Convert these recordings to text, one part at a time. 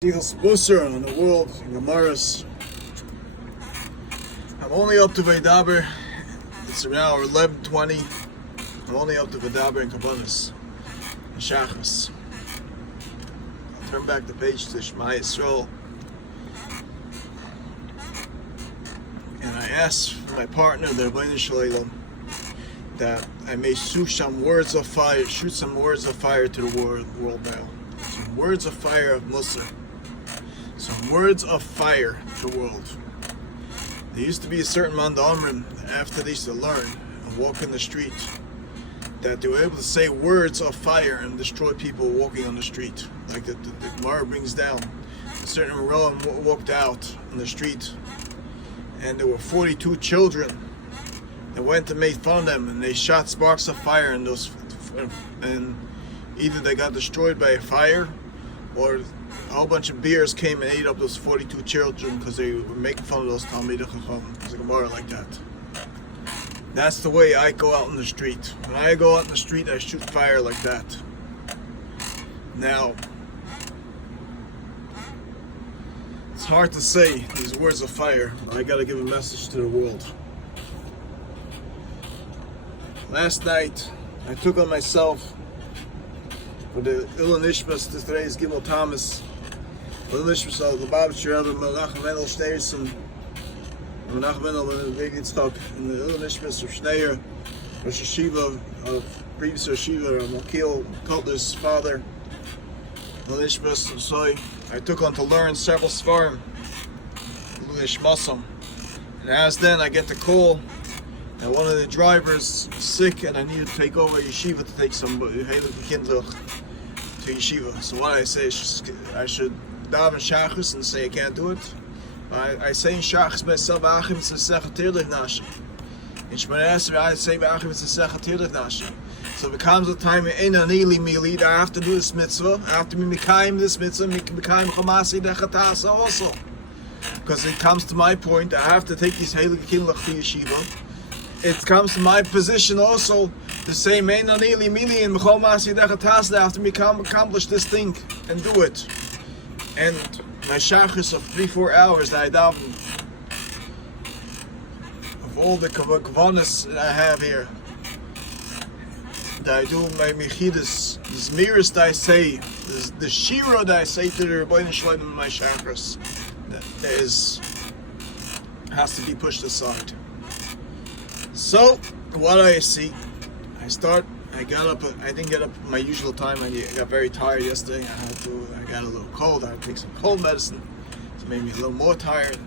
Shichas Mosar on the world in Gemaras. I'm only up to Vaydaber. It's now 11:20. I'm only up to Vaydaber and Kabbalas and Shachas. I'll turn back the page to Shema Yisrael. And I asked for my partner, the Rebbeinu Shalom, that I may shoot some words of fire to the world now. Some words of fire of Mosar. Some words of fire to the world. There used to be a certain man, the Amrim, after they used to learn and walk in the street, that they were able to say words of fire and destroy people walking on the street. Like the Gemara brings down. A certain Rowan walked out on the street, and there were 42 children that went and made fun of them, and they shot sparks of fire in those, and either they got destroyed by a fire, or a whole bunch of bears came and ate up those 42 children because they were making fun of those Talmidei Chacham. There's a Gemara like that. That's the way I go out in the street. When I go out in the street, I shoot fire like that. Now, it's hard to say these words of fire, but I gotta give a message to the world. Last night, I took on myself for the Ilan Ishmas, today's Gimel Thomas, Ilan Ishmas of the Babashir Rebbe, Menachem Mendel Schneerson, Menachem Mendel and the Yitzchak, and the Ilan Ishmas of Schneer, Rosh Hashiva of previous Rosh Hashiva, Mokil Kotler's father, Ilan Ishmas of Soy. I took on to learn several Svarim, Ilan Ishmasam, and as then I get the call that one of the drivers is sick and I need to take over yeshiva to take some heilige kindlich to yeshiva. So what I say is I should daven shachus and say I can't do it. I say in shachus myself, achim tzesech tirlich nashi. In Shemona Esrei I say achim tzesech tirlich nashi. So it comes a time in anili mili that I have to do this mitzvah. I have to be mekayim this mitzvah, mekayim chamasi dechatasa also. Because it comes to my point, I have to take these heilige kindlich to yeshiva. It comes to my position also to say, "Mein anili mili and mechol masi dechatas." I have to accomplish this thing and do it. And my shachus of 3-4 hours that I daven, of all the kavanas that I have here, that I do my mechidus, the zmiris that I say, the shira that I say to the Rebbeinu Shalom in my shachus, that has to be pushed aside. So, what I see, I got up, I didn't get up at my usual time. I got very tired yesterday. I got a little cold. I had to take some cold medicine. So it made me a little more tired. I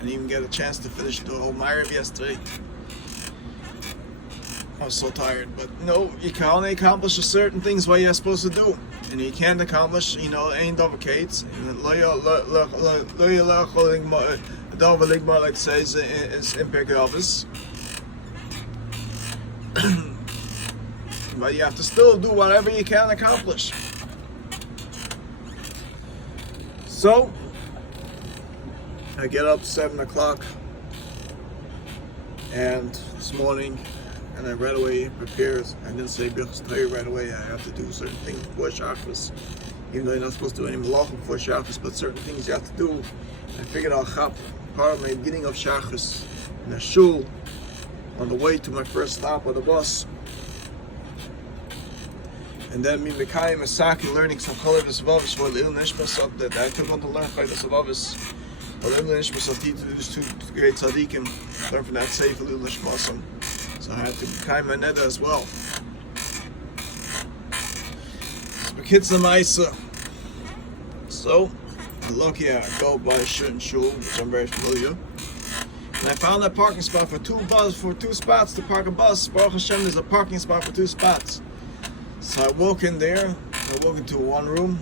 didn't even get a chance to finish the whole Ma'ariv yesterday. I was so tired. But no, you can only accomplish certain things what you're supposed to do. And you can't accomplish, ain't advocates. Like it says in Pirkei Avos. But you have to still do whatever you can accomplish. So, I get up 7 o'clock, and this morning, and I right away prepared. I didn't say Birchas Torah right away. I have to do certain things before Shachas, even though you're not supposed to do any malachim before Shachas, but certain things you have to do. I figured I'll chop part of my beginning of Shachas in a shul on the way to my first stop on the bus. And then me Mekayim Asaki learning some Cholevus Avavis for the Ilan Ishmas of that I took on to learn Cholevus Avavis for the Ilan Ishmas of these two great tzaddikim, learn from that Sefer Ilan Ishmasam. So I had to Mekayim Aneda as well. So B'kitzah Ma'isa. So lucky I go by a certain shul, which I'm very familiar. And I found a parking spot for two spots to park a bus. Baruch Hashem, there's a parking spot for 2 spots. So I walk in there, I walk into one room,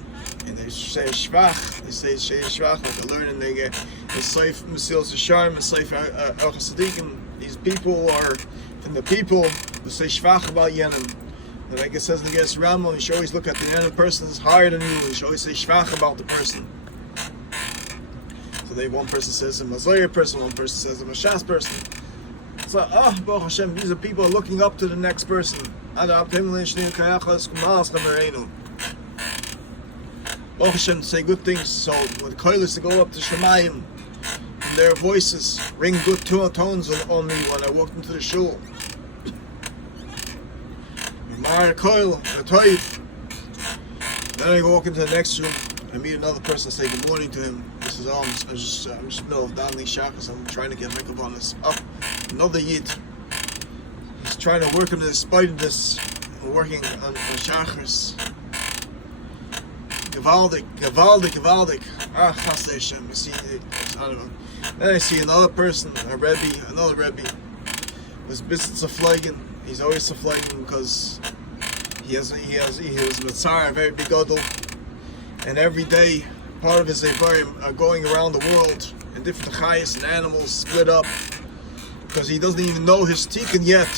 and they say Shvach, they say Shvach, like I learn, and they get the Seif Mesilas Yesharim, the Seif El Chassidim. These people are from the people who say Shvach about Yenim. And like it says in the Ges Rambam, you should always look at the Yenim person that's higher than you, you should always say Shvach about the person. So one person says a Mazayah person, one person says a Mashas person. So, Baruch Hashem, these are people looking up to the next person. Baruch Hashem, to say good things. So when the koilos to go up to Shemayim, and their voices ring good tones on me when I walked into the shul. Then I walk into the next room and meet another person, say good morning to him. This is all. I'm just in the middle of Danli Shakas. I'm trying to get makeup on this. Up, another Yid. He's trying to work on this, despite of this, working on Shachas. Gewaldig. Chasdei Hashem. Then I see another person, another Rebbe, was business of flagging. He's always a flagging because he was Mitzar, a very big odol, and every day part of his Evarim are going around the world and different chayas and animals split up because he doesn't even know his tikkun yet.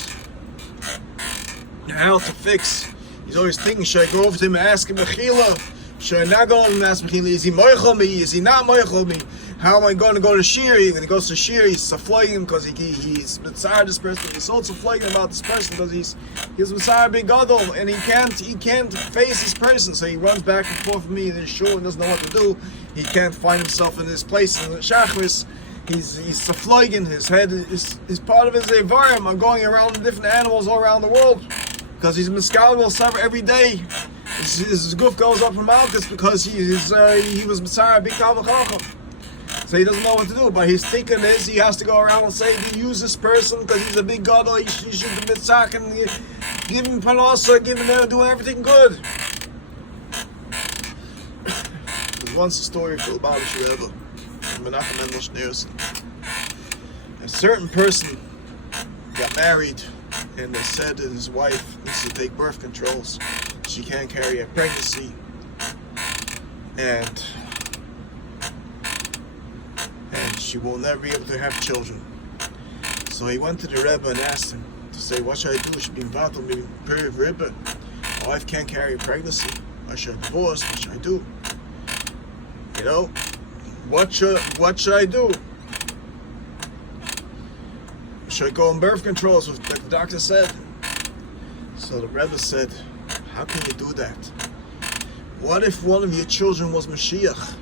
How to fix? He's always thinking, should I go over to him and ask him Mechila? Should I not go over and ask Mechila? Is he moichel me? Is he not moichel me? How am I going to go to Shir? When he goes to Shir, he's flogging because he's Mitzar this person. He's also flogging about this person because he's Mitzar big gadol and he can't face this person. So he runs back and forth with me in his shul and doesn't know what to do. He can't find himself in this place in the Shachris. He's flogging. His head is part of his Evarim are going around the different animals all around the world because he's Miskal will suffer every day. His goof goes up from Malchus because he was Mitzar big gadol. So he doesn't know what to do, but his thinking is he has to go around and say, do you use this person because he's a big god, or you should be mitzak and give him panosa, give him doing everything good. There's once a story for the Vשירה, Menachem Mendel Schneerson. A certain person got married, and they said that his wife needs to take birth controls. She can't carry a pregnancy, and she will never be able to have children. So he went to the Rebbe and asked him to say, what should I do? Should be involved with me, Rebbe. My wife can't carry a pregnancy. I should divorce. What should I do? You know, what should I do? Should I go on birth controls, like the doctor said? So the Rebbe said, how can you do that? What if one of your children was Mashiach,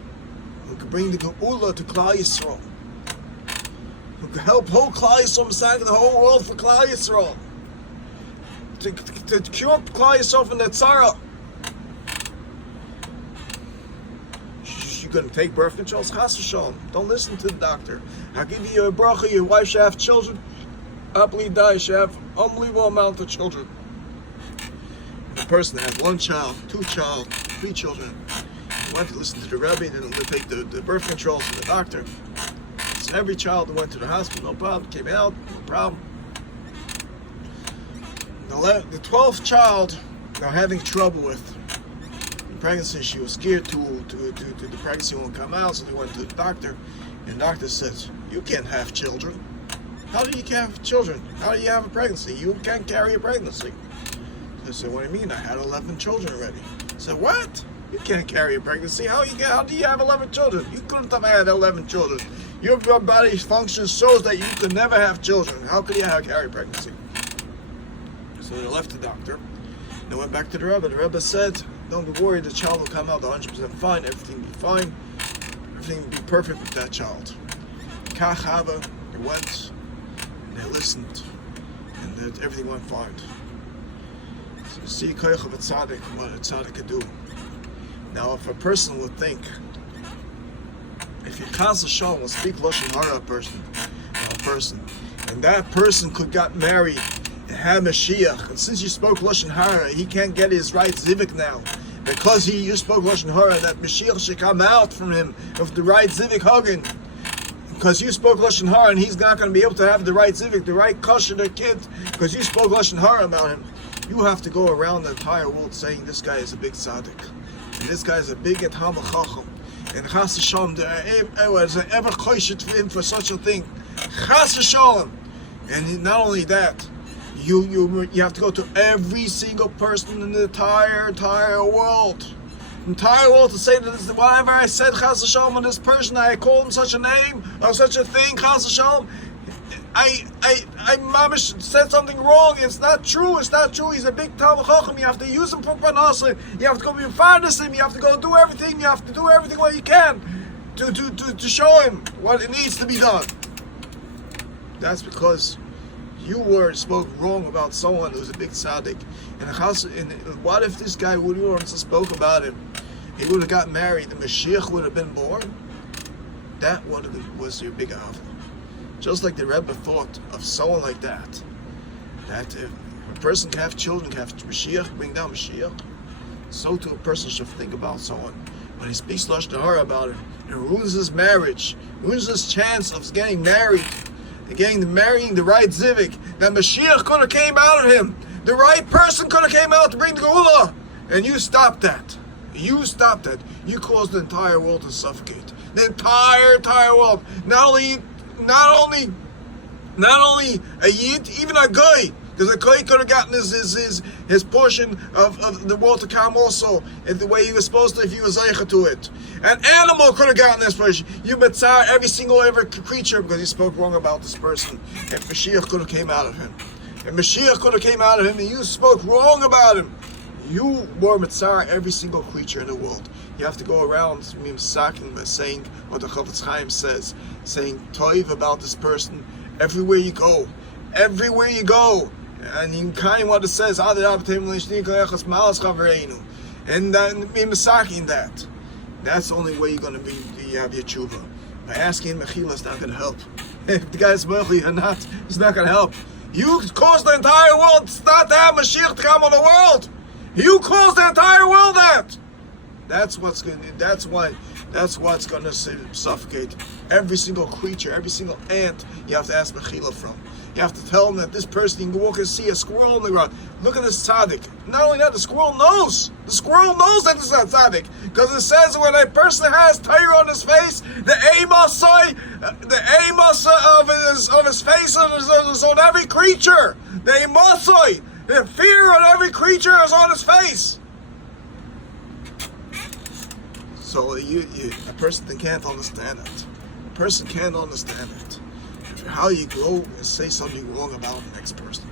who could bring the Geula to Klal Yisrael, who could help whole Klal Yisrael, the whole world for Klal Yisrael, to cure Klal Yisrael from that tzara? You're going to take birth controls? Chas v'shalom. Don't listen to the doctor. I'll give you a bracha. Your wife should have children. Happily die. Should have unbelievable amount of children. The person has 1 child, 2 child, 3 children. He went to listen to the Rebbe, and then take the birth controls from the doctor. So every child that went to the hospital, no problem, came out, no problem. The 12th child, they're having trouble with the pregnancy. She was scared to the pregnancy won't come out, so they went to the doctor, and the doctor says, you can't have children. How do you have children? How do you have a pregnancy? You can't carry a pregnancy. I said, what do you mean? I had 11 children already. I said, what? You can't carry a pregnancy. How do you have 11 children? You couldn't have had 11 children. Your body's function shows that you could never have children. How could you carry a pregnancy? So they left the doctor. They went back to the Rebbe. The Rebbe said, don't be worried. The child will come out 100% fine. Everything will be fine. Everything will be perfect with that child. Kach Hava, they went and they listened. And everything went fine. So you see koyach of a tzaddik, what a tzaddik could do. Now, if a person would think, if you chas v'shalom will speak lashon hara a person, and that person could got married and have Mashiach, and since you spoke lashon hara, he can't get his right zivik now, because you spoke lashon hara, that Mashiach should come out from him of the right zivik hugging, because you spoke lashon hara, and he's not going to be able to have the right zivik, the right kosher the kid, because you spoke lashon hara about him. You have to go around the entire world saying this guy is a big tzaddik. And this guy is a big Talmid Chacham. And Chas v'shalom, there's an ever choishet for him for such a thing. Chas v'shalom. And not only that, you have to go to every single person in the entire world. Entire world to say that this, whatever I said Chas v'shalom on this person, I called him such a name or such a thing, Chas v'shalom. Mamish said something wrong. It's not true. It's not true. He's a big Talmud Chacham. You have to use him for Parnassim. You have to go be fondness him. You have to go do everything. You have to do everything what you can to show him what it needs to be done. That's because you spoke wrong about someone who's a big tzaddik. And what if this guy would have spoke about him? He would have got married. The Mashiach would have been born. That was your big avla. Just like the Rebbe thought of someone like that if a person can have children, can have Mashiach, bring down Mashiach, so too a person should think about someone. When he speaks Lashon Hara about it, it ruins his marriage, ruins his chance of getting married, marrying the right Zivik, that Mashiach could have came out of him. The right person could have came out to bring the Geula, and you stopped that. You stopped that. You caused the entire world to suffocate. The entire world. Not only a Yid, even a Goy, because a Goy could have gotten his portion of the world to come also, in the way he was supposed to, if he was Zeicha to it. An animal could have gotten this portion. You mitzvah every creature because he spoke wrong about this person. And Mashiach could have came out of him. And Mashiach could have came out of him, and you spoke wrong about him. You were mitzvah every single creature in the world. You have to go around saying what the Chofetz Chaim says, saying toiv about this person everywhere you go. Everywhere you go. And you kind what it says, and then in that. That's the only way you're going to you have your tshuva. By asking Mechila is not going to help. If the guy's Mechila or not, it's not going to help. You caused the entire world not to have Mashiach to come on the world. You caused the entire world that. That's what's going to suffocate every single creature, every single ant. You have to ask Mechila from. You have to tell them that this person, you can walk and see a squirrel on the ground. Look at this tzaddik. Not only that, the squirrel knows. The squirrel knows that this is a tzaddik. Because it says when a person has Torah on his face, the amasa of his face is on every creature. The amasai, the fear on every creature is on his face. So a person can't understand it. A person can't understand it. How you go and say something wrong about the next person?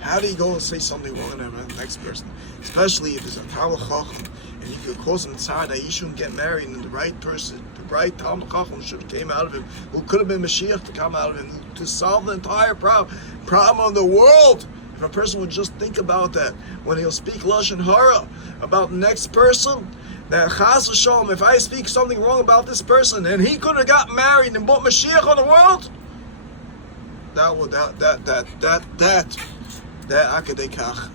How do you go and say something wrong about the next person? Especially if it's a Talmud Chacham and you could cause him tzad that he shouldn't get married, and the right person, the right Talmud Chacham should have came out of him, who could have been Mashiach to come out of him, to solve the entire problem of the world. If a person would just think about that, when he'll speak Lashon Hara about the next person, that Chas v'Shalom, if I speak something wrong about this person and he could have got married and brought Mashiach on the world, that akadekach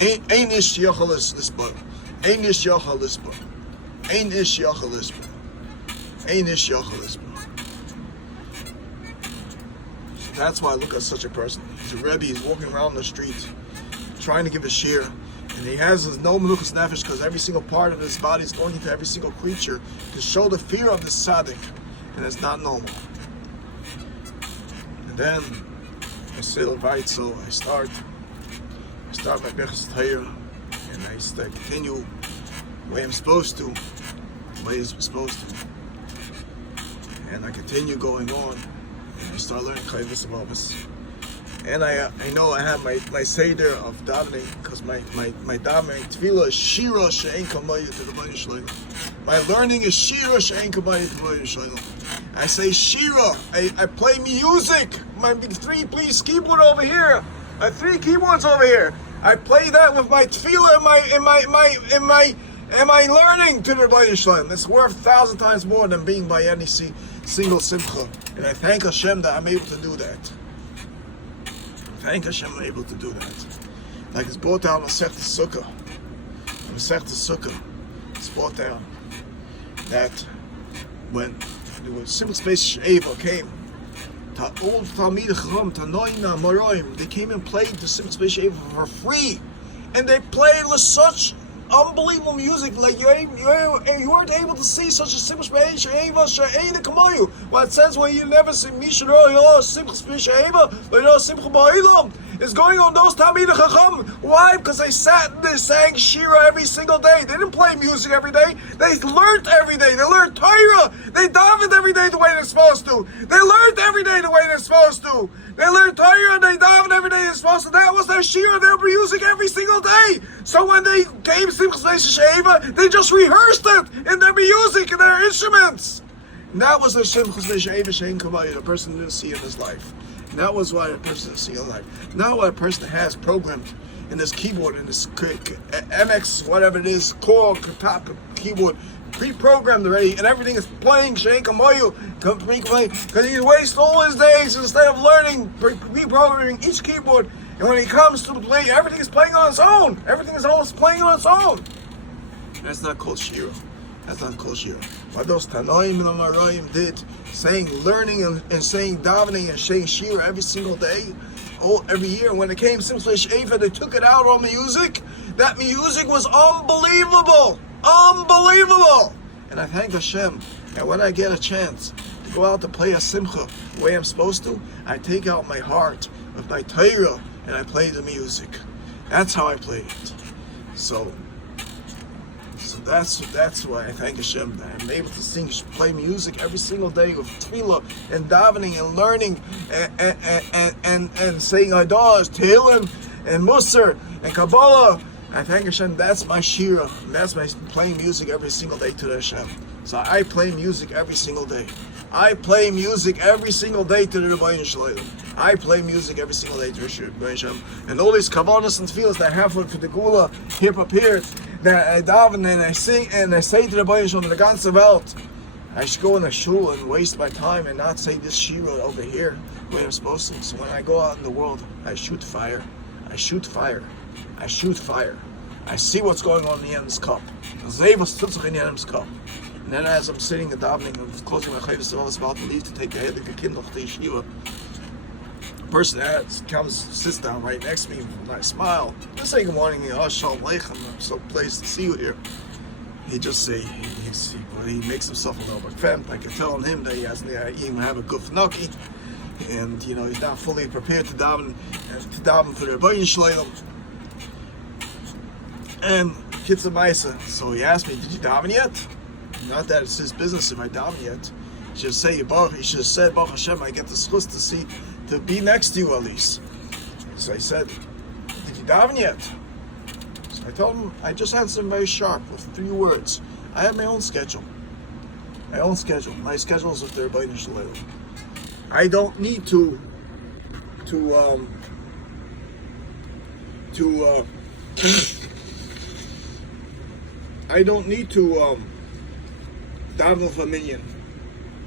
ain't ish yochel lisba, ain't ish yochel lisba, ain't ish yochel lisba, ain't ish yochel lisba. That's why I look at such a person. He's a Rebbe. He's walking around the street, trying to give a shir, and he has his no menuchas nefesh because every single part of his body is going into every single creature to show the fear of the tzaddik, and it's not normal. And then I say Levite, so I start my Bechas Torah, and I continue the way I'm supposed to, the way I'm supposed to, and I continue going on, and I start learning Chayvus Avos. And I know I have my seder of davening, because my davening tefillah is Shira she'en kamayit to the Bnei Shlomo. My learning is Shira she'en kamayit to the Bnei Shlomo. I say Shira. I play music. My big 3-piece keyboard over here. My 3 keyboards over here. I play that with my tefillah and my learning to the Bnei Shlomo. It's worth 1,000 times more than being by any single simcha. And I thank Hashem that I'm able to do that. Thank Hashem I'm able to do that. Like it's brought down on Masechta Sukkah. Masechta Sukkah, it's brought down that when the Simple Space Eva came, all Talmid Chacham, Tanoina, Moroim, they came and played the Simple Space Eva for free, and they played with such unbelievable music. Like you weren't able to see such a Simple Space Eva She'ena Kamoyu. What it says when you never see Mishra Simple Space Eva, but Simcha Ba'ilam is going on those Talmid Chacham. Why? Because they sat and they sang Shira every single day. They didn't play music every day. They learned every day. They learned Torah. They davened every day. day the way they're supposed to. They learned every day the way they're supposed to. They learned Torah and they davened every day they're supposed to. That was their shira, their music every single day. So when they came to Simchas Vesheva, they just rehearsed it in their music and their instruments. And that was the Simchas Vesheva Shein Kavaya, the person didn't see in his life. And that was why a person didn't see in life. Now what a person has programmed in this keyboard, in this MX, whatever it is, core, top keyboard, pre-programmed already, and everything is playing Shein Kavaya, because he wastes all his days instead of learning, reprogramming each keyboard. And when he comes to play, everything is playing on its own. Everything is always playing on its own. That's not called shira. That's not called shira. What those Tanoim and Amarayim did, learning and saying davening and saying shira every single day, every year. And when it came Simchas Vesheva, they took it out on music. That music was unbelievable. Unbelievable. And I thank Hashem that when I get a chance to go out to play a simcha the way I'm supposed to, I take out my heart of my Torah and I play the music. That's how I play it. So that's why I thank Hashem that I'm able to play music every single day with tefillah and davening and learning and saying Adas, Tehillim and Mosar and Kabbalah. I thank Hashem, that's my shira, and that's my playing music every single day to the Hashem. So I play music every single day. I play music every single day to the Rebbeinu Shalom. I play music every single day to the Rebbeinu Shalom. And all these kavanas and tefillas that I have for the Gula here prepared, that I daven and I sing and I say to the Rebbeinu Shalom, the ganze Welt, I should go in a shul and waste my time and not say this shira over here where I'm supposed to. So when I go out in the world, I shoot fire. I shoot fire. I shoot fire. I see what's going on in the end's cup. In the end's cup. And then as I'm sitting and davening and closing my chayvus, I was about to leave to take the head of the kind of the yeshiva. The person that comes, sits down right next to me, and I smile. I say good morning, Shalom Aleichem, I'm so pleased to see you here. He just say, he makes himself a little bit femme. I can tell him that he even have a good fnaki. And he's not fully prepared to daven for the Rebbeinu Shalom. And Kitza Maisa. So he asked me, did you daven yet? Not that it's his business if I daven yet. He should say, he should have said, Baruch Hashem, I get the schus to be next to you at least. So I said, did you daven yet? So I told him, I just answered him very sharp with 3 words. I have my own schedule. My schedule is with the Rebbeinu Shalom. I don't need to daven with a minyan.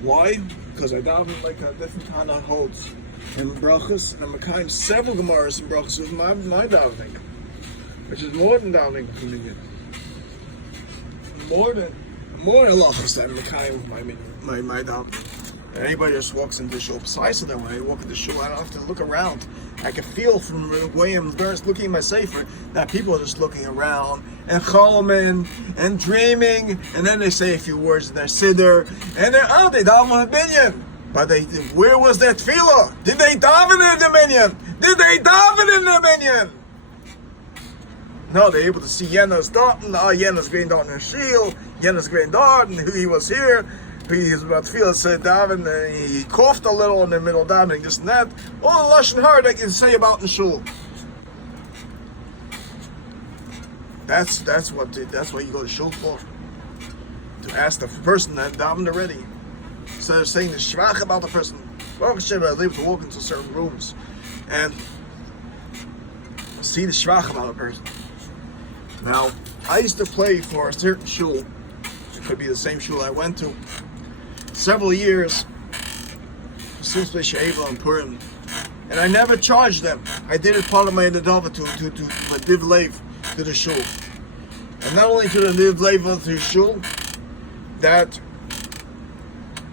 Why? Because I daven like a different kind of holds in brachas, and I'm kind several gemaras in brachas with my davening, which is more than davening with a minyan. More halachas than my davening. And anybody just walks into the shul. Besides that, when I walk into the shul, I don't have to look around. I can feel from the way I'm looking at my sefer that people are just looking around and choloming and dreaming, and then they say a few words in their siddur, and they daven with a minyan. But where was that tefillah? Did they daven in the minyan? No, they're able to see Yena's Dalton, Yena's Green Dalton and Shield, Yena's Green Dalton, who he was here. He was about to feel said daven, he coughed a little in the middle of davening, this and that. All the lashon hara they can say about the shul. That's what you go to shul for. To ask the person that davened already. Instead of saying the shvach about the person. Baruch Hashem, I was able to walk into certain rooms and see the shvach about a person. Now, I used to play for a certain shul. It could be the same shul I went to. Several years since Vesheva and Purim, and I never charged them. I did it part of my nedava to div leiv to the shul, and not only to the div leiv to the shul, that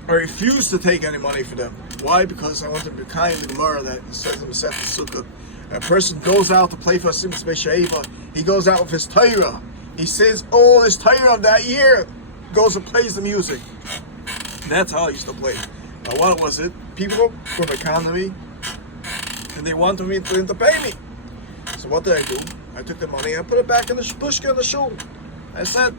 I refused to take any money for them. Why? Because I want to be kind to the Gemara that says in the Sefer Sukkah, a person goes out to play for Simchas Vesheva. He goes out with his Torah. He says all his Torah of that year, goes and plays the music. That's how I used to play. Now what was it? People from economy, and they wanted me to pay me. So what did I do? I took the money and put it back in the pushka in the shul. I said,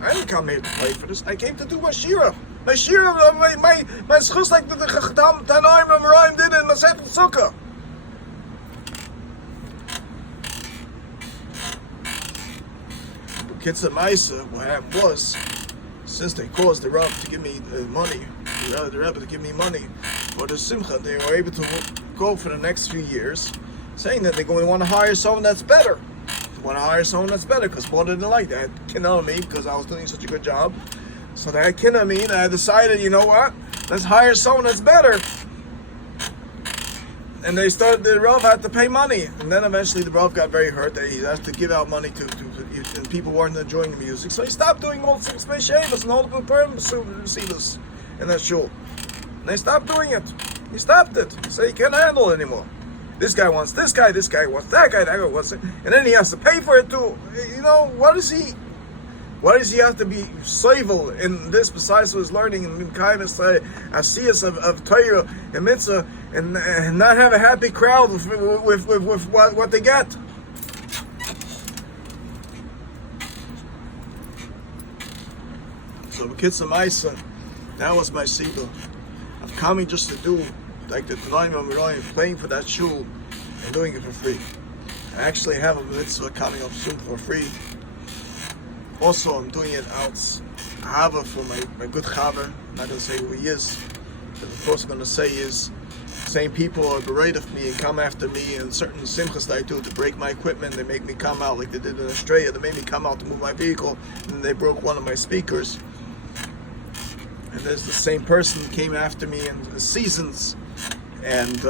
I didn't come here to play for this. I came to do my shira. My shira, my schus like the Tanoim and Merayim did in Masechet Sukkah. Kitzur Maisa, what happened was, since they caused the Rav to give me money, the Rebbe to give me money for the Simcha, they were able to go for the next few years, saying that they're going to want to hire someone that's better. They want to hire someone that's better, because more didn't like that. Kin on me, because I was doing such a good job. So they had kin on me, and I decided, you know what? Let's hire someone that's better. And they started, the Rav had to pay money. And then eventually the Rav got very hurt that he has to give out money to and people weren't enjoying the music. So he stopped doing all the Space Shavas and all the Permasilas in that shul. And they stopped doing it. He stopped it. He said he can't handle it anymore. This guy wants this guy wants that guy wants it. And then he has to pay for it too. You know, why does he have to be civil in this besides his learning and kindness, asiyas of Torah and mitzvah, and not have a happy crowd with what they get? So Kitzur Maisa, that was my siba of coming just to do like the Tanoim and Merayim, playing for that shul and doing it for free. I actually have a mitzvah coming up soon for free. Also, I'm doing it out Ahava for my good chaver. I'm not going to say who he is, but the first I'm going to say is, same people are berate of me and come after me, and certain simchas that I do to break my equipment, they make me come out like they did in Australia. They made me come out to move my vehicle, and then they broke one of my speakers. And there's the same person who came after me in the seasons, and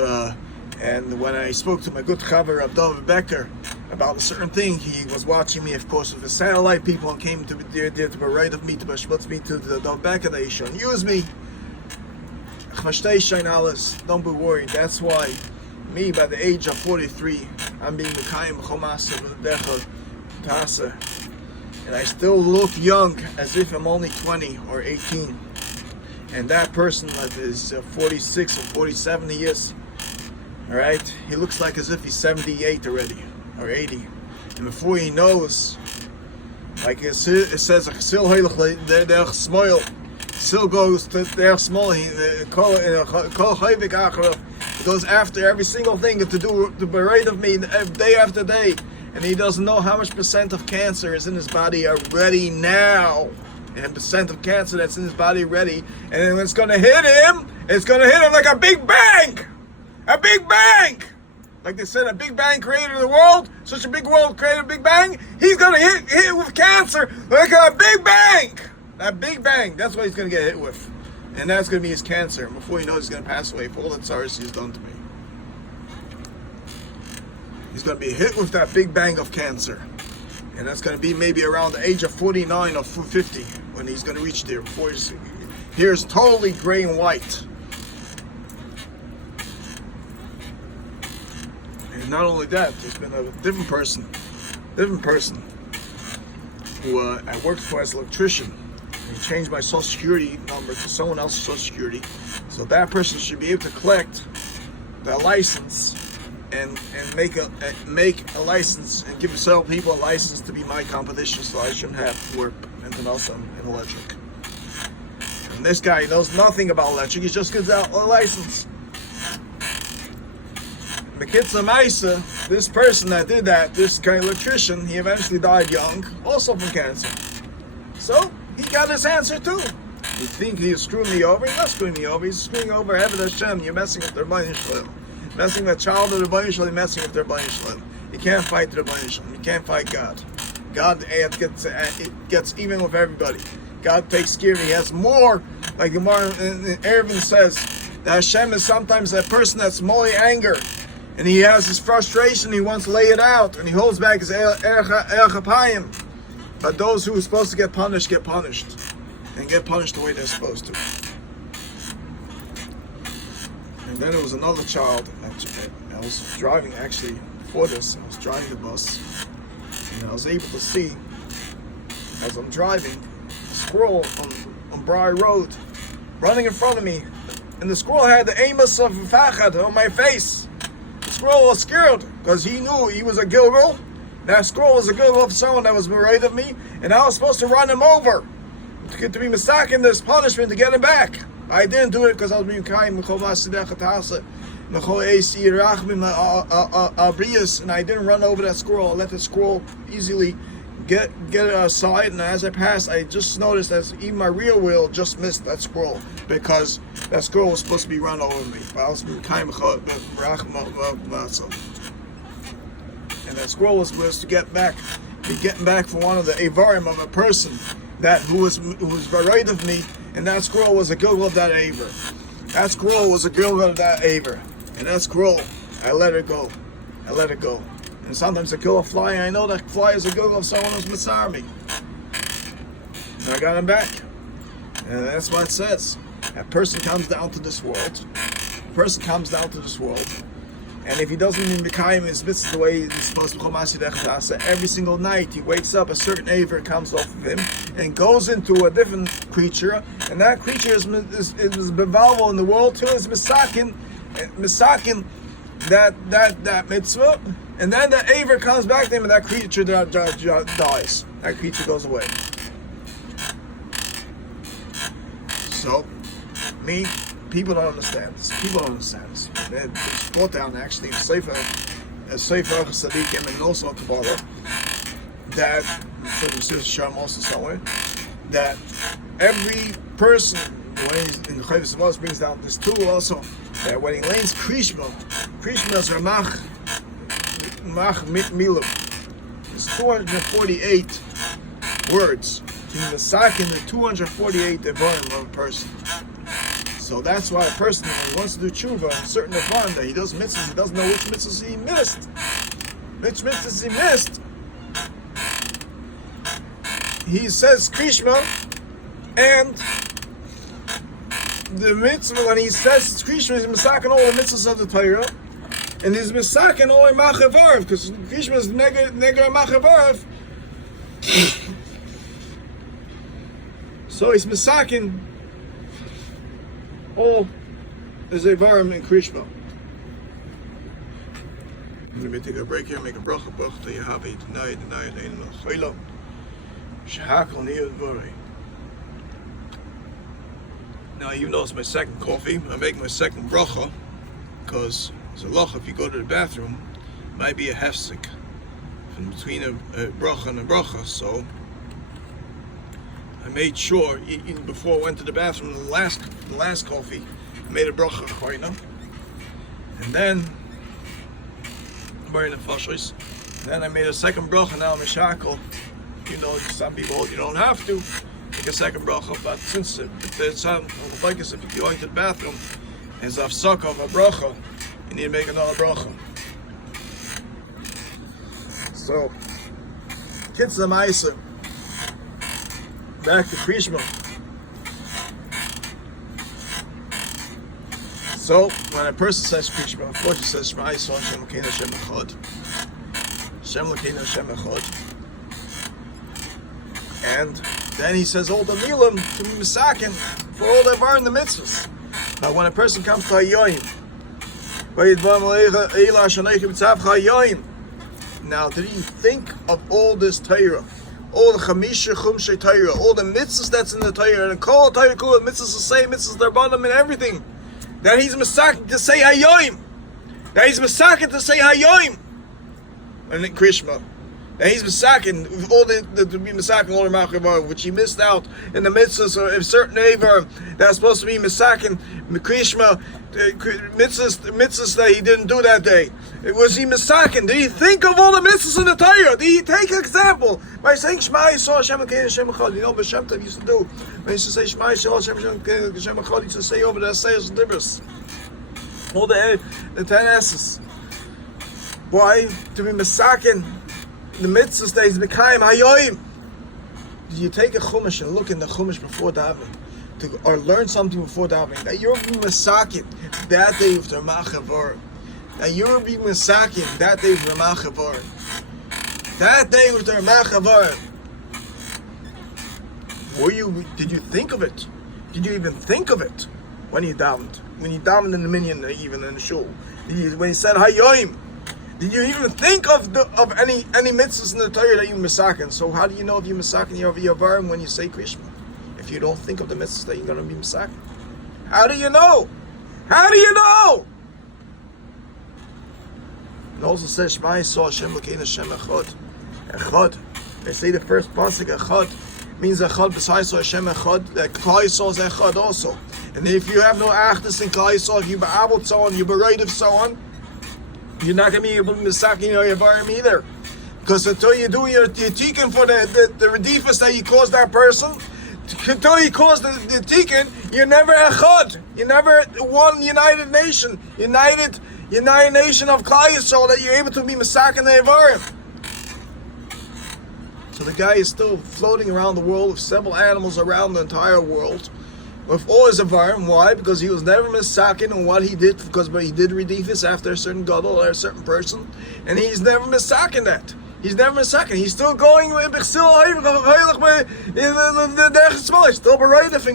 when I spoke to my good chaver Abdul Becker about a certain thing, he was watching me, of course, with the satellite people, and came to there to be right of me, to bashmutz me to the Abdul Becker that he shouldn't use me. Don't be worried. That's why me, by the age of 43, I'm being Mekayim Chomas of the Tasa, and I still look young as if I'm only 20 or 18. And that person that is 46 or 47 he is, all right, he looks like as if he's 78 already or 80, and before he knows, like it says, still goes to their small. He goes after every single thing to do the berate of me day after day, and he doesn't know how much percent of cancer is in his body already now, and percent of cancer that's in his body already, and when it's going to hit him, like a big bang, like they said, a big bang created the world. Such a big world created a big bang. He's going to hit with cancer like a big bang. That big bang, that's what he's going to get hit with. And that's going to be his cancer. And before he knows, he's going to pass away for all the tzaras he's done to me. He's going to be hit with that big bang of cancer. And that's going to be maybe around the age of 49 or 50 when he's going to reach there. Before his hair is totally gray and white. And not only that, there's been a different person who I worked for as an electrician. He changed my social security number to someone else's social security, so that person should be able to collect the license and make a license and give several people a license to be my competition, so I shouldn't have to work anything else in electric. And this guy knows nothing about electric; he just gives out a license. Kitzur Maisa, this person that did that, this kind of electrician, he eventually died young, also from cancer. So he got his answer too. You think he's screwing me over? He's not screwing me over. He's screwing over Eved Hashem. You're messing with their Rebbeinu Shalom. Messing with a child of the Rebbeinu Shalom, messing with their Rebbeinu Shalom. You can't fight the Rebbeinu Shalom. You can't fight God. God gets even with everybody. God takes care of me. He has more, like Ervin says, that Hashem is sometimes that person that's more anger. And he has his frustration, he wants to lay it out, and he holds back his erchapayim. But those who are supposed to get punished, and get punished the way they're supposed to. And then there was another child. I was driving, actually, before this, I was driving the bus, and I was able to see, as I'm driving, a squirrel on Briar Road, running in front of me. And the squirrel had the amos of Fachad on my face. The squirrel was scared, because he knew he was a gilgal. That squirrel was a gilgal of someone that was berate of me, and I was supposed to run him over. to be misakin, there's punishment to get him back. I didn't do it because I was being kind, and I didn't run over that squirrel. I let the squirrel easily get it aside, and as I passed, I just noticed that even my rear wheel just missed that squirrel because that squirrel was supposed to be run over me. But I was being kind, and that squirrel was to be getting back for one of the avarim of a person who was right of me, and that squirrel was a gilgal of that aver. That squirrel was a gilgal of that aver, and that squirrel, I let it go. And sometimes I kill a fly, and I know that fly is a gilgal of someone who's mitzar me. And I got him back. And that's what it says. A person comes down to this world. And if he doesn't become his mitzvah the way he's supposed to, every single night he wakes up, a certain aver comes off of him and goes into a different creature, and that creature is bevalvo in the world too, is misakin that mitzvah, and then the aver comes back to him and that creature dies. That creature goes away. So, people don't understand this. It's brought down actually in Sefer Tzadikim and also in Kebala that, for the Mosir Shalom also somewhere, that every person, when he's in the Chavis Mos brings down this tool also, that when he lays Krishma is Ramach Milam. It's 248 words. He's masakin the 248 devarim of a person. So that's why a person who wants to do tshuva, a certain devarim that he does mitzvahs, he doesn't know which mitzvahs he missed. Which mitzvahs he missed. He says Krishma, and the mitzvah, when he says Krishma, he's masakin all the mitzvahs of the Torah, and he's masakin all the machavarv, because Krishma is neger machavarv. So he's masakin all the zevarim in Krishma. Let me take a break here, make a bracha to Yehavi tonight, Now you know it's my second coffee. I make my second bracha because there's a loch if you go to the bathroom, it might be a hefsek in between a bracha and a bracha. So I made sure even before I went to the bathroom, the last coffee, I made a bracha choina, and then burning the fashos. Then I made a second bracha. Now I'm a shackle. You know, some people hold you don't have to make a second bracha, but since it's focus, if you go into the bathroom, it's a suck of a bracha, you need to make another bracha. So, kids the ma'aser. Back to Krishma. So, when a person says Krishma, of course he says Shema Yisrael Hashem Elokeinu Hashem Echad. Hashem Elokeinu Hashem Echad. And then he says all the milim to be misakin for all the var in the mitzvahs. But when a person comes to Hayoim, now did he think of all this Torah, all the chamisha chumshe Torah, all the mitzvahs that's in the Torah, and call Torah kula mitzvahs to say mitzvahs darbanim and everything, that he's misakin to say Hayoim, and in Krishma. And he's misakin all the to be misakin all the machavar, which he missed out in the mitzvahs or a certain aver that's supposed to be misakin Krishma mitzvahs that he didn't do that day. Was he misakin? Did he think of all the mitzvahs in the Torah? Did he take an example by saying Shema Yisrael Hashem Elokeinu Hashem Echad? You know, B'Shem Tov used to do when he used to say Shema Yisrael Hashem Elokeinu Hashem Echad. He used to say over the Asayos and Dibros, all the 10 S's. Why? To be misakin the mitzvahs that he's became hayoim. Did you take a chumash and look in the chumash before davening, or learn something before davening? That you're being masakin that day with the machavar. That you're being masakin that day with the machavar. That day with the machavar. Did you think of it? Did you even think of it when you davened? When you davened in the minyan, even in the shul, when he said hayoim? Did you even think of any mitzvahs in the Torah that you misakin? So how do you know if you misakin your yavarim when you say Krishma? if you don't think of the mitzvahs that you're going to be misakin? How do you know? How do you know? It also says, Shema Yisrael Hashem Elokeinu Hashem Echad. Echad. They say the first pasuk, Echad, means Echad besides Hashem Echad. That Klal Yisrael is Echad also. And if you have no achdus in Klal Yisrael, if you ba'avot so on, you b'reitiv so on, you're not going to be able to misakin your Yevarim either. Because until you do your tikkun for the redifus that you caused that person, until you caused the tikkun, you're never Echad. You're never one united nation. United nation of Klal Yisrael that you're able to be misakin the Yevarim. So the guy is still floating around the world with several animals around the entire world with all his Avarim. Why? Because he was never misakin on what he did, because he did redifus after a certain gadol or a certain person, and he's never misakin that. He's never misakin. He's still going with still bereidifing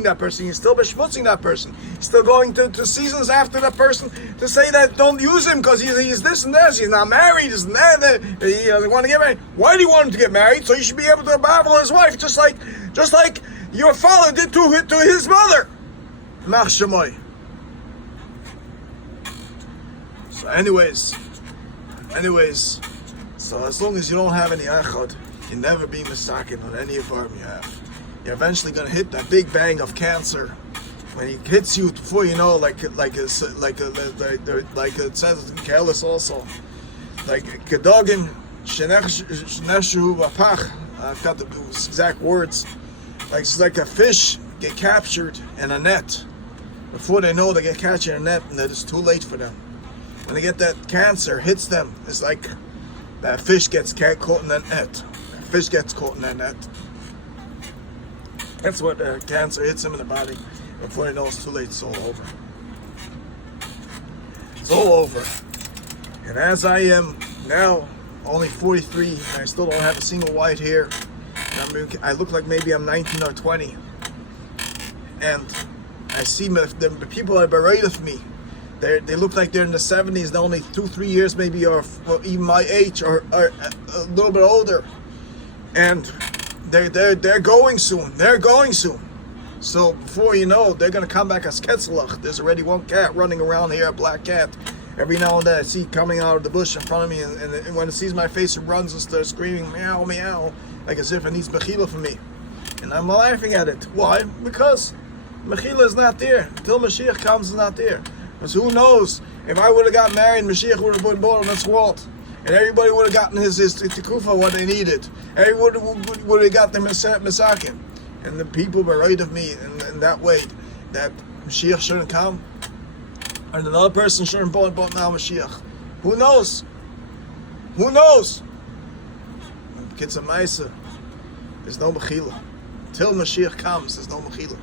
that person. He's still beschmutzing that person. He's still going to seasons after that person to say that don't use him because he's this and this. He's not married. He's that. He doesn't want to get married. Why do you want him to get married? So you should be able to babble his wife, just like your father did to his mother. Mach Shemoy. So anyways. So as long as you don't have any echad, you never be misakin on any Yevarim you have. You're eventually going to hit that big bang of cancer. When it hits you, before you know, like it says in Kelis also, like Gedogin Sheneshu Vapach. I've got the exact words. Like it's like a fish get captured in a net. Before they know they get captured in a net, and that it's too late for them. When they get that cancer hits them, it's like that fish gets caught in that net. That fish gets caught in that net. That's what cancer hits him in the body. Before he knows it's too late, it's all over. It's all over. And as I am now, only 43, and I still don't have a single white hair. I look like maybe I'm 19 or 20. And I see the people that berate of me. They look like they're in the 70s, they're only 2-3 years maybe, or even my age, or a little bit older. And they're going soon. They're going soon. So before you know, they're going to come back as Ketzalach. There's already one cat running around here, a black cat. Every now and then I see coming out of the bush in front of me, and when it sees my face, it runs and starts screaming, meow, meow, like as if it needs mechila from me. And I'm laughing at it. Why? Because mechila is not there. Until Mashiach comes, it's not there. Because who knows, if I would have got married, Mashiach would have been born on this world. And everybody would have gotten his tikufa, what they needed. Everybody would have got their misakin. And the people were right of me in that way, that Mashiach shouldn't come. And another person shouldn't born now Mashiach. Who knows? Who knows? Kids of Maisa, there's no mechila. Until Mashiach comes, there's no mechila.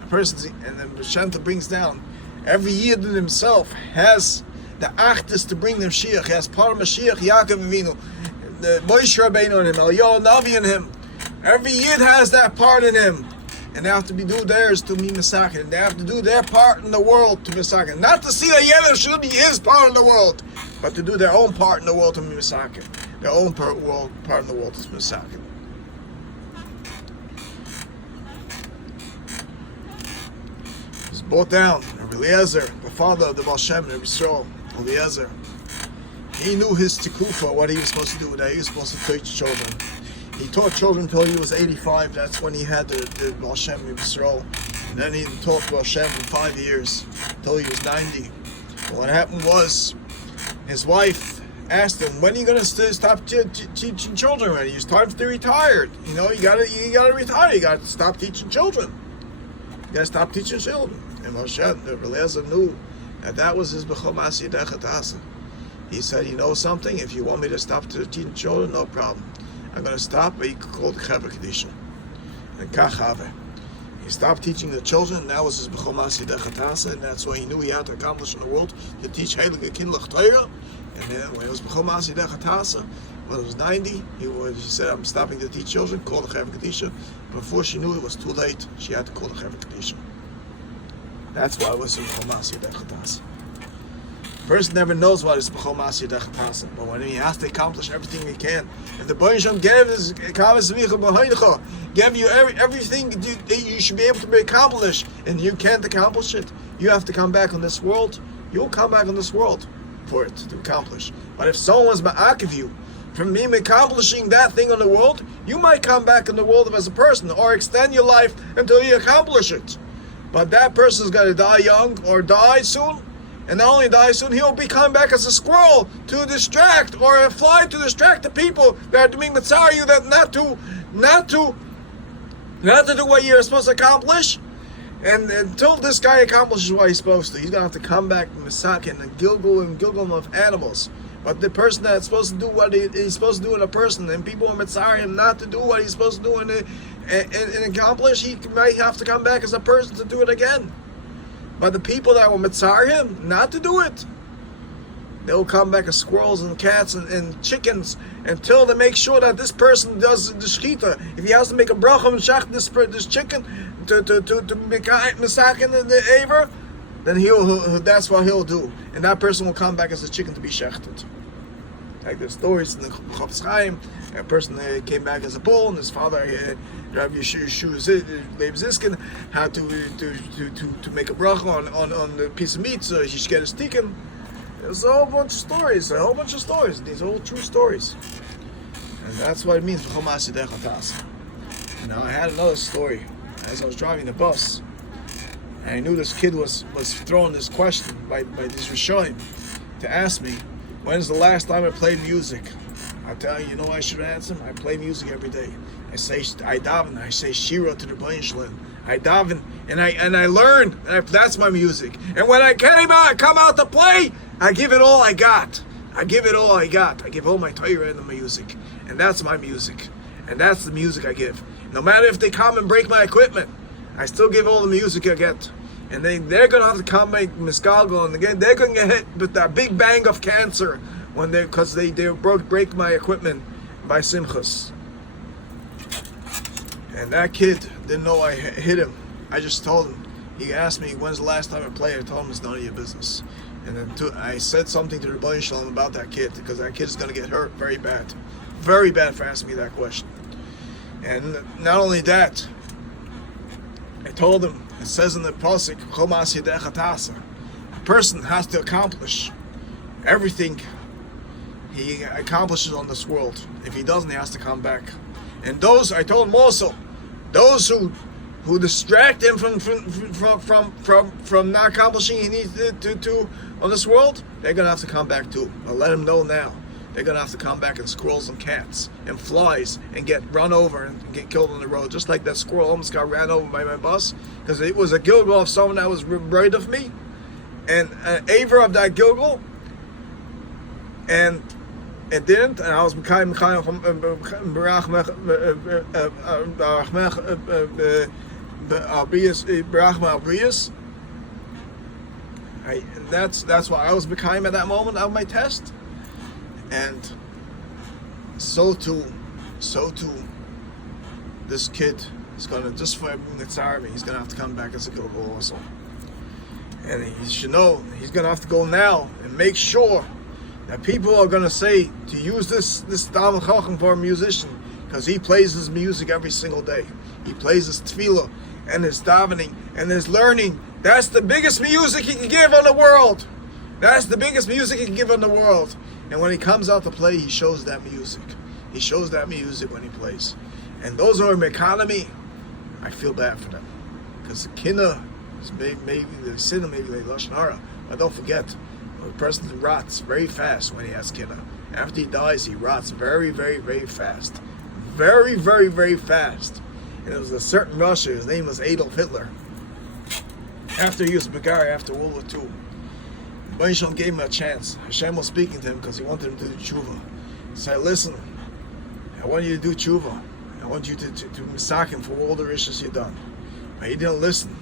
The person, and then Shanta brings down, every Yid in himself has the achdus to bring the Mashiach. He has part of Mashiach, Yaakov Avinu, the Moshe Rabbeinu in him, Eliyahu Navi in him. Every Yid has that part in him. And they have to do theirs to be Misakin. And they have to do their part in the world to Misakin. Not to see that Yellow should be his part in the world, but to do their own part in the world to be Misakin. Their own part in the world to be Misakin. It's brought down. Rabbi Eliezer, the father of the Baal Shem, Rabbi Yisrael, Eliezer, he knew his tikufa, what he was supposed to do with that. He was supposed to teach children. He taught children until he was 85. That's when he had the Baal Shem Yisrael. And then he taught Baal Shem for 5 years until he was 90. But what happened was, his wife asked him, "When are you going to stop teaching children? Already? It's time to retire. You know, you got to retire. You got to stop teaching children. You got to stop teaching children." And Moshe, Eliezer knew that was his b'chol ma'aseh dechatasa. He said, "You know something? If you want me to stop teaching children, no problem. I'm going to stop, but he called the Chevra Kedisha. And Kachave. He stopped teaching the children, and that was his B'chol Ma'aseh Dechatasa, and that's what he knew he had to accomplish in the world, to teach Heilige Kindlech Torah. And then when it was B'chol Ma'aseh Dechatasa, when it was 90, he said, "I'm stopping to teach children," called the Chevra Kedisha. Before she knew it was too late, she had to call the Chevra Kedisha. That's why it was B'chol Ma'aseh Dechatasa. Person never knows what is B'chol Ma'aseh Dechatasa, but when he has to accomplish everything he can, if the Baruch Shem gave his Kamas Micha B'Hoincha, give you everything you should be able to accomplish, and you can't accomplish it. You have to come back on this world. You'll come back on this world for it to accomplish. But if someone's ma'akiv you from me accomplishing that thing on the world, you might come back in the world as a person, or extend your life until you accomplish it. But that person's going to die young or die soon, and not only die soon, he'll be coming back as a squirrel to distract, or a fly to distract the people that are doing mitzvah you, that not to do what you're supposed to accomplish. And until this guy accomplishes what he's supposed to, he's going to have to come back and misakin and gilgul of animals. But the person that's supposed to do what he's supposed to do in a person, and people are mitzvah him not to do what he's supposed to do and accomplish, he might have to come back as a person to do it again. But the people that will mitzvah him not to do it, they'll come back as squirrels and cats and chickens until they make sure that this person does the shechita. If he has to make a bracha and shach this chicken to make misakin the aver, then that's what he'll do, and that person will come back as a chicken to be shechted. Like the stories in the Chofetz Chaim, a person came back as a bull, and his father, Rabbi Leib Ziskin, had to make a bracha on the piece of meat so he should get his tikkun. There's a whole bunch of stories. These are all true stories, and that's what it means. Now I had another story as I was driving the bus. And I knew this kid was throwing this question by this Rishonim to ask me, when's the last time I played music? I tell you, I should answer him. I play music every day. I daven. I say shira to the Bayin Shalom. I daven and I learn. That's my music. And when I come out to play, I give it all I got. I give all my Torah and my music, and that's my music, and that's the music I give. No matter if they come and break my equipment, I still give all the music I get. And they're going to have to come make misgalgal, and again, they're going to get hit with that big bang of cancer because they break my equipment by simchas. And that kid didn't know I hit him. I just told him. He asked me, when's the last time I played? I told him it's none of your business. And then I said something to the Rebbeinu Shalom about that kid, because that kid is going to get hurt very bad. Very bad for asking me that question. And not only that, I told him, it says in the pasuk, a person has to accomplish everything he accomplishes on this world. If he doesn't, he has to come back. And I told him also, those who distract him from not accomplishing he needs to on this world, they're gonna have to come back too. I'll let him know now. They're gonna have to come back as squirrels and cats and flies and get run over and get killed on the road, just like that squirrel almost got ran over by my bus because it was a gilgal of someone that was right of me, and an aver of that gilgal, and it didn't, and I was that's why I was Mekayim at that moment of my test. And so too, this kid is gonna, just for Nitzarmi, he's gonna have to come back as a Gilgal also. And he should know he's gonna have to go now and make sure that people are gonna say to use this Talmid Chacham for a musician, because he plays his music every single day. He plays his tefillah and his davening and his learning. That's the biggest music he can give on the world. That's the biggest music he can give on the world. And when he comes out to play, he shows that music. He shows that music when he plays. And those who are economy, I feel bad for them. Because the kinna, maybe the sinner, maybe they lashon hara. But don't forget, a person rots very fast when he has kinna. After he dies, he rots very, very, very fast. Very, very, very fast. And there was a certain Russia, his name was Adolf Hitler. After he was Bulgaria, after World War II, Rebbeinu gave him a chance. Hashem was speaking to him because he wanted him to do tshuva. He said, listen, I want you to do tshuva. I want you to misakim for all the issues you've done. But he didn't listen.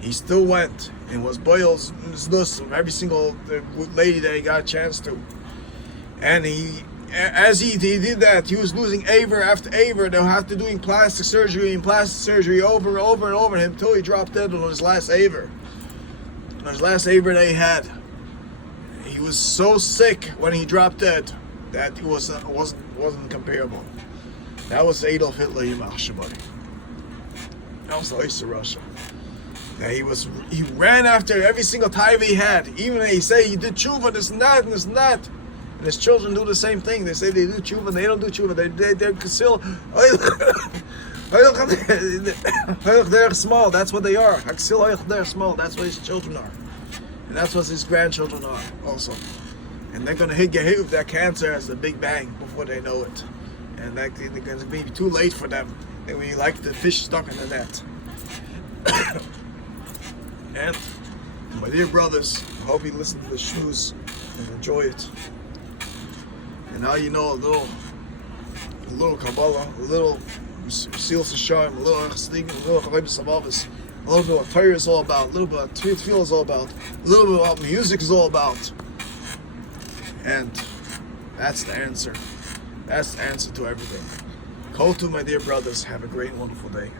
He still went and was boils list of every single lady that he got a chance to. And as he did that, he was losing aver after aver. They'll have to doing plastic surgery over and over and over him until he dropped dead on his last aver. On his last aver that he had. He was so sick when he dropped dead that it wasn't comparable. That was Adolf Hitler, Yimach Shabbat. comes to Oyster Russia. Now he ran after every single taiva he had. Even they say he did tshuva, this and that, and this and that. And his children do the same thing. They say they do tshuva, and they don't do tshuva. They're still they're small. That's what they are. They're small. That's what his children are, and that's what his grandchildren are also. And they're gonna get hit with that cancer as the Big Bang before they know it, and that it's gonna be too late for them. And we like the fish stuck in the net. And my dear brothers, I hope you listen to the shmooze and enjoy it. And now you know a little Kabbalah, a little Seal Sashayim, a little Chassid, a little Chalei B'Savavis, a little bit of what Torah is all about, a little bit of what Tefillah is all about, a little bit of what music is all about. And that's the answer. That's the answer to everything. Kol tu, my dear brothers, have a great and wonderful day.